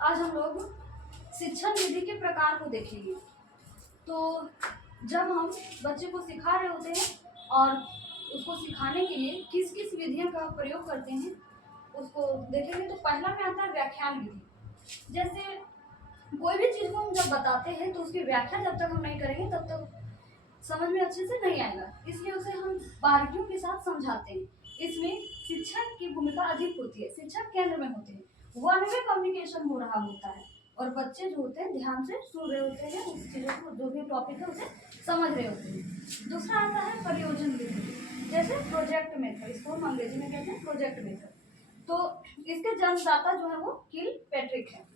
आज हम लोग शिक्षण विधि के प्रकार को देखेंगे। तो जब हम बच्चे को सिखा रहे होते हैं और उसको सिखाने के लिए किस किस विधियों का प्रयोग करते हैं उसको देखेंगे। तो पहला में आता है व्याख्यान विधि। जैसे कोई भी चीज़ को हम जब बताते हैं तो उसकी व्याख्या जब तक हम नहीं करेंगे तब तक समझ में अच्छे से नहीं आएगा, इसलिए उसे हम बारीकियों के साथ समझाते हैं। इसमें शिक्षक की भूमिका अधिक होती है, शिक्षक केंद्र में होते हैं, वन वे कम्युनिकेशन हो रहा होता है और बच्चे जो होते हैं ध्यान से सुन रहे होते हैं, उस चीज़ों को जो भी टॉपिक है उसे समझ रहे होते हैं। दूसरा आता है प्रयोजन विधि, जैसे प्रोजेक्ट मेथड, इसको हम अंग्रेजी में कहते हैं प्रोजेक्ट मेथड। तो इसके जन्मदाता जो है वो किल पैट्रिक है।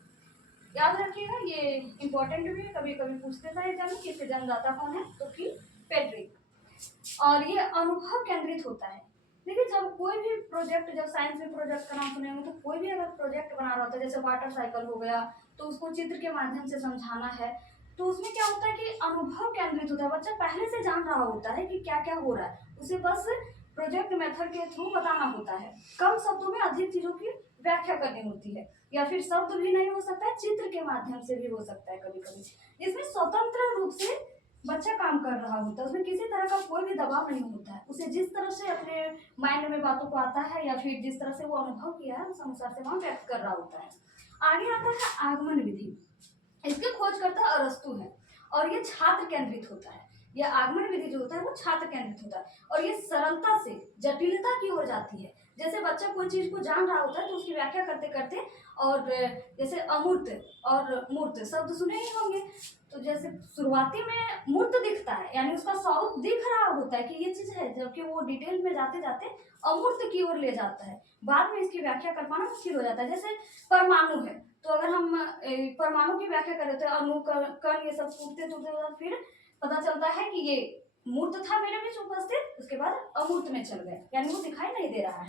याद रखिएगा, ये इंपॉर्टेंट भी है, कभी कभी पूछते था एग्जाम में कि इसके जन्मदाता कौन है, तो किल पैट्रिक। और ये अनुभव केंद्रित होता है। देखिए जब कोई भी प्रोजेक्ट, जब साइंस में प्रोजेक्ट का नाम सुनेंगे तो कोई भी अगर प्रोजेक्ट बना रहा होता है, जैसे वाटर साइकिल हो गया, तो उसको चित्र के माध्यम से समझाना है, तो उसमें क्या होता है कि अनुभव केंद्रित होता है। बच्चा पहले से जान रहा होता है कि क्या क्या हो रहा है, उसे बस प्रोजेक्ट मेथड के थ्रू बताना होता है। कम शब्दों में अधिक चीजों की व्याख्या करनी होती है, या फिर शब्द भी नहीं हो सकता है, चित्र के माध्यम से भी हो सकता है कभी कभी। इसमें स्वतंत्र रूप से बच्चा काम कर रहा होता है, उसमें किसी तरह का कोई भी दबाव नहीं होता है। उसे जिस तरह से अपने माइंड में बातों को आता है या फिर जिस तरह से वो अनुभव किया है उस अनुसार से वहाँ व्यक्त कर रहा होता है। आगे आता है आगमन विधि। इसके खोजकर्ता अरस्तु है और ये छात्र केंद्रित होता है। यह आगमन विधि जो होता है वो छात्र केंद्रित होता है और ये सरलता से जटिलता की ओर जाती है। जैसे बच्चा कोई चीज को जान रहा होता है तो उसकी व्याख्या करते करते, और जैसे अमूर्त और मूर्त शब्द सुने ही होंगे, तो जैसे शुरुआती में मूर्त दिखता है यानी उसका स्वरूप दिख रहा होता है कि ये चीज है, जबकि वो डिटेल में जाते जाते अमूर्त की ओर ले जाता है। बाद में इसकी व्याख्या कर पाना मुश्किल हो जाता है। जैसे परमाणु है, तो अगर हम परमाणु की व्याख्या करें तो अणु कण ये सब टूटते टूटते फिर पता चलता है कि ये मूर्त था मेरे बीच उपस्थित, उसके बाद अमूर्त में चल गए, यानी वो दिखाई नहीं दे रहा है।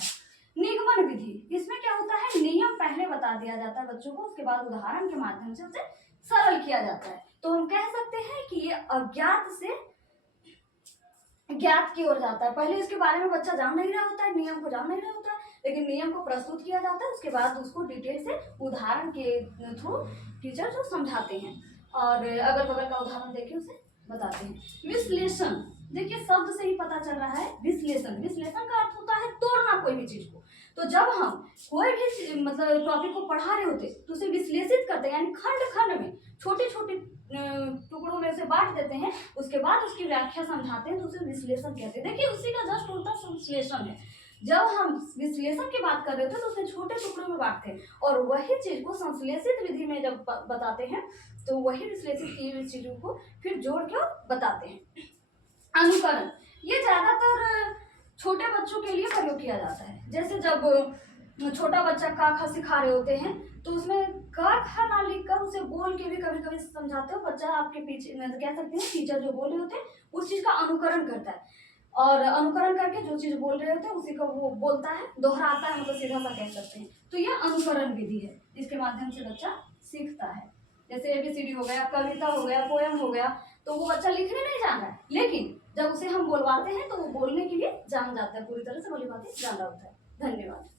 निगमन विधि, इसमें क्या होता है, नियम पहले बता दिया जाता है बच्चों को, उसके बाद उदाहरण के माध्यम से उसे सरल किया जाता है। तो हम कह सकते हैं कि ये अज्ञात से ज्ञात की ओर जाता है। पहले इसके बारे में बच्चा जान नहीं रहा होता है, नियम को जान नहीं रहा होता है, लेकिन नियम को प्रस्तुत किया जाता है, उसके बाद उसको डिटेल से उदाहरण के थ्रू टीचर जो समझाते हैं और अगल बगल का उदाहरण देके उसे बताते हैं। विश्लेषण, देखिए शब्द से ही पता चल रहा है विश्लेषण। विश्लेषण का अर्थ होता है तोड़ना कोई भी चीज को। तो जब हम कोई भी मतलब टॉपिक को पढ़ा रहे होते तो उसे विश्लेषित करते हैं, यानी खंड खंड में छोटे छोटे टुकड़ों में उसे बांट देते हैं, उसके बाद उसकी व्याख्या समझाते हैं, तो उसे विश्लेषण कहते हैं। देखिए उसी का जस्ट उल्टा संश्लेषण है। जब हम विश्लेषण की बात कर रहे थे तो उसे छोटे टुकड़ों में बांटते हैं और वही चीज को संश्लेषित विधि में जब बताते हैं तो वही विश्लेषित की हुई चीजों को फिर जोड़ के बताते हैं। अनुकरण, ये ज्यादातर छोटे बच्चों के लिए प्रयोग किया जाता है। जैसे जब छोटा बच्चा क ख सिखा रहे होते हैं तो उसमें क ख ना लिख कर उसे बोल के भी कभी कभी समझाते हो, बच्चा आपके पीछे कह सकते हैं टीचर जो बोल रहे होते हैं उस चीज का अनुकरण करता है और अनुकरण करके जो चीज बोल रहे होते हैं उसी को वो बोलता है, दोहराता है, मतलब सीधा सा कह सकते हैं। तो यह अनुकरण विधि है, इसके माध्यम से बच्चा सीखता है। जैसे एबीसीडी हो गया, कविता हो गया, पोएम हो गया, तो वो बच्चा लिखने नहीं जान रहा है, लेकिन जब उसे हम बोलवाते हैं तो वो बोलने के लिए जान जाता है, पूरी तरह से भली बातें जान रहा होता है। धन्यवाद।